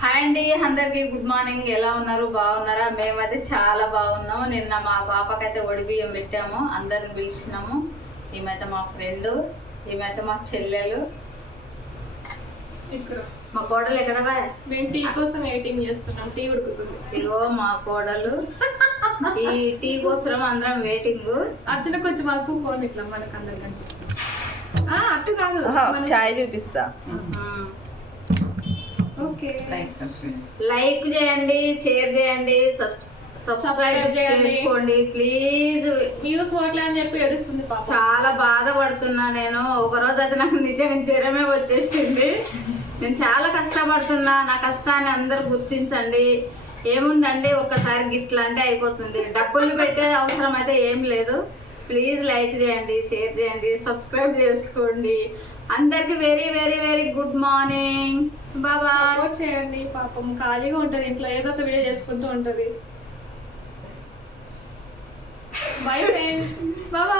Hi అండి, అందరికి good morning. ఎలా ఉన్నారు? బాగున్నారా? మేమైతే చాలా బాగున్నాము. నిన్న మా పాపకైతే ఒడిబియ్యం పెట్టాము, అందరిని పిలిచినాము. ఈమెతే మా ఫ్రెండ్, ఈమెతే మా చెల్లెలు. మా కోడలు ఎక్కడ? మేము టీ కోసం వెయిటింగ్ చేస్తున్నాం. టీ ఉడుకుతుంది. ఇగో మా కోడలు. ఈ టీ కోసం అందరం వెయిటింగ్. అర్చన కొంచెం అల్పు ఫోన్ ఇట్లా మనకు అందరికి కనిపిస్తుంది. అట్టు కాదు, చాయ్ చూపిస్తా. ఓకే, లైక్ చేయండి, షేర్ చేయండి, సబ్స్క్రైబ్ చేసుకోండి ప్లీజ్. వ్యూస్ ఓట్లే అని చెప్పి ఏడుస్తుంది పాప. చాలా బాధపడుతున్నా నేను. ఒకరోజు అయితే నాకు నిజంగా జ్వరమే వచ్చేసింది. నేను చాలా కష్టపడుతున్నా. నా కష్టాన్ని అందరు గుర్తించండి. ఏముందండి, ఒక్కసారి గిఫ్ట్లు అంటే అయిపోతుంది. డబ్బులు పెట్టే అవసరం అయితే ఏం లేదు. ప్లీజ్ లైక్ చేయండి, షేర్ చేయండి, సబ్స్క్రైబ్ చేసుకోండి. అందరికి very very very good morning. బాబా చేయండి. పాపం ఖాళీగా ఉంటుంది ఇంట్లో, ఏదో ఒక వీడియో చేసుకుంటూ ఉంటుంది. Bye friends. బాబా.